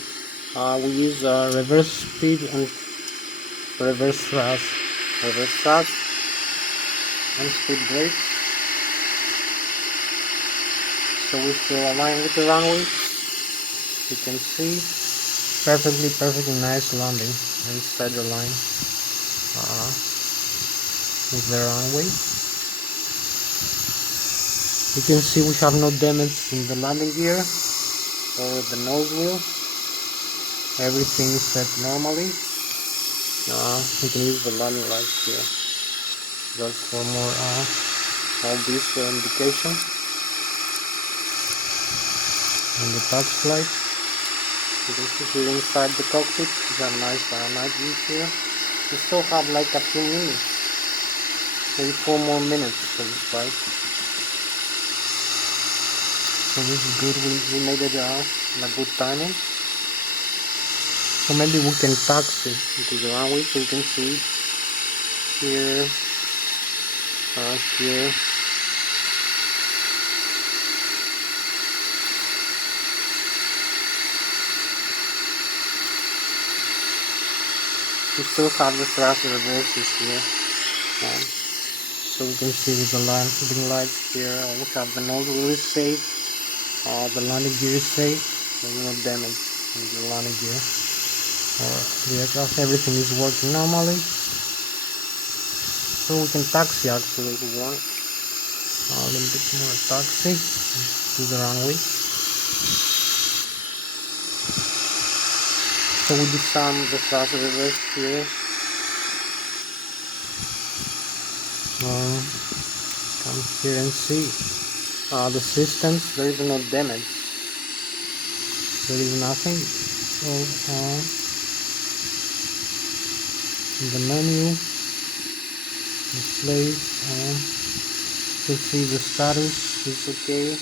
We use reverse speed and reverse thrust and speed brakes. So we still align with the runway. You can see perfectly nice landing inside the line with the runway. You can see we have no damage in the landing gear or the nose wheel. Everything is set normally. You can use the landing lights here just for more all this indication. And the touch light. You can see here inside the cockpit. We have nice night view here. We still have like a few minutes, maybe 4 more minutes for this flight. So this is good. We made it in a good timing. So maybe we can taxi into the runway, so you can see here, here, We still have the thrust reversers here. So we can see with the landing lights here, we have the nose wheel is safe, the landing gear is safe, there's no damage in the landing gear or the aircraft, everything is working normally. So we can taxi actually if we want. A little bit more taxi to the runway. So we disarm the thrust reverse here. Come here and see the systems. There is no damage. There is nothing. So the menu display. You can see the status is okay.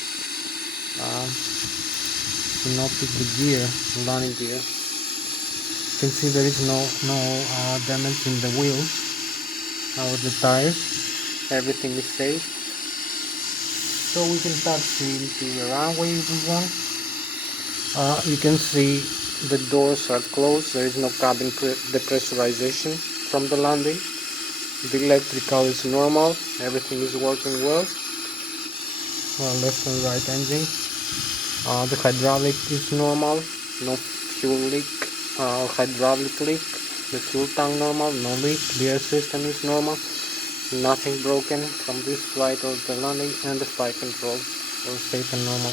Do not pick the gear, the landing gear. You can see there is no damage in the wheels or the tires. Everything is safe. So we can taxi into the runway if we want. You can see the doors are closed. There is no cabin depressurization from the landing. The electrical is normal. Everything is working well. Left and right engine. The hydraulic is normal. No fuel leak or hydraulic leak. The fuel tank normal. No leak. The air system is normal. Nothing broken from this flight or the landing, and the flight control are safe and normal.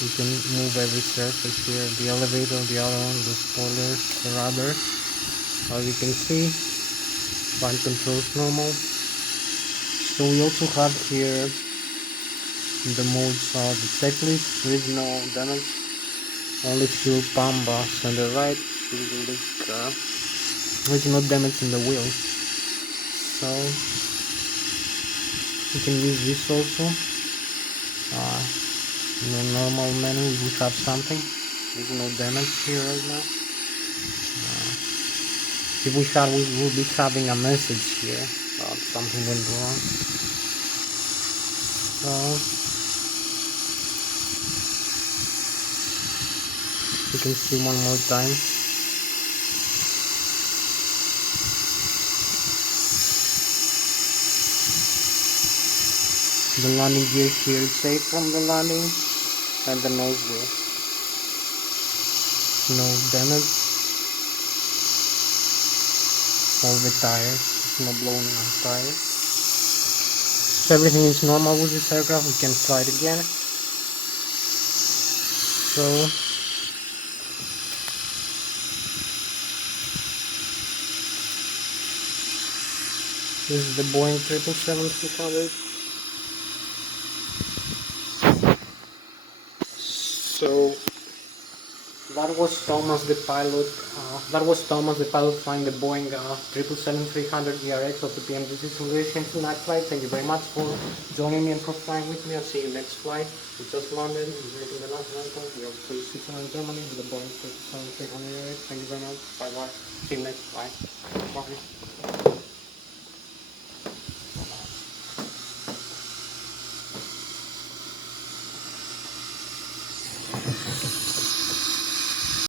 You can move every surface here, the elevator, the other one, the spoilers, the rudder. As you can see, flight control is normal. So we also have here the modes, the checklist. There is no damage, only fuel pump on the right, fuel leak. There is no damage in the wheels. So you can use this also. In the normal menu we have something. There's no damage here right now. If we have, we will be having a message here about something went wrong. So you can see one more time. The landing gear here is safe from the landing, and the nose wheel. No damage. All the tires, no blowing on tires. So everything is normal with this aircraft. We can fly it again. So this is the Boeing 777-300. So that was Thomas the pilot. Flying the Boeing 777-300 ERX of the PMDC simulation tonight flight. Thank you very much for joining me and for flying with me. I'll see you next flight. We just landed. We're making the last landing. We are free Switzerland, Germany with the Boeing 777-300 ERX. Thank you very much. Bye bye. See you next flight. Bye.